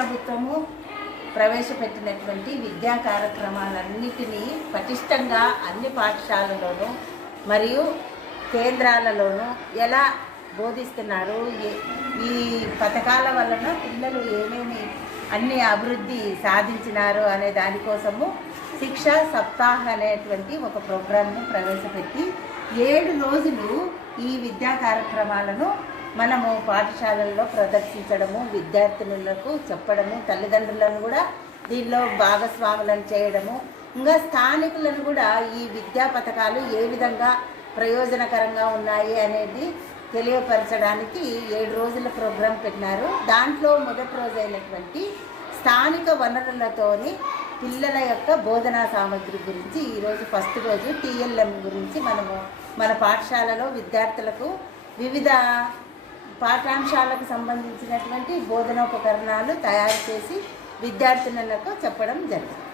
ప్రభుత్వము ప్రవేశపెట్టినటువంటి విద్యా కార్యక్రమాలన్నిటినీ పటిష్టంగా అన్ని పాఠశాలలోనూ మరియు కేంద్రాలలోనూ ఎలా బోధిస్తున్నారు, ఈ పథకాల వలన పిల్లలు ఏమేమి అన్ని అభివృద్ధి సాధించినారు అనే దానికోసము శిక్షా సప్తాహ్ అనేటువంటి ఒక ప్రోగ్రాంను ప్రవేశపెట్టి 7 రోజులు ఈ విద్యా కార్యక్రమాలను మనము పాఠశాలల్లో ప్రదర్శించడము, విద్యార్థినులకు చెప్పడము, తల్లిదండ్రులను కూడా దీనిలో భాగస్వాములను చేయడము, ఇంకా స్థానికులను కూడా ఈ విద్యా పథకాలు ఏ విధంగా ప్రయోజనకరంగా ఉన్నాయి అనేది తెలియపరచడానికి 7 రోజుల ప్రోగ్రాం పెట్టినారు. దాంట్లో మొదటి రోజైనటువంటి స్థానిక వనరులతోని పిల్లల యొక్క బోధనా సామగ్రి గురించి ఈరోజు ఫస్ట్ రోజు TLM గురించి మనము మన పాఠశాలలో విద్యార్థులకు వివిధ పాఠ్యాంశాలకు సంబంధించినటువంటి బోధనోపకరణాలు తయారు చేసి విద్యార్థినులకు చెప్పడం జరిగింది.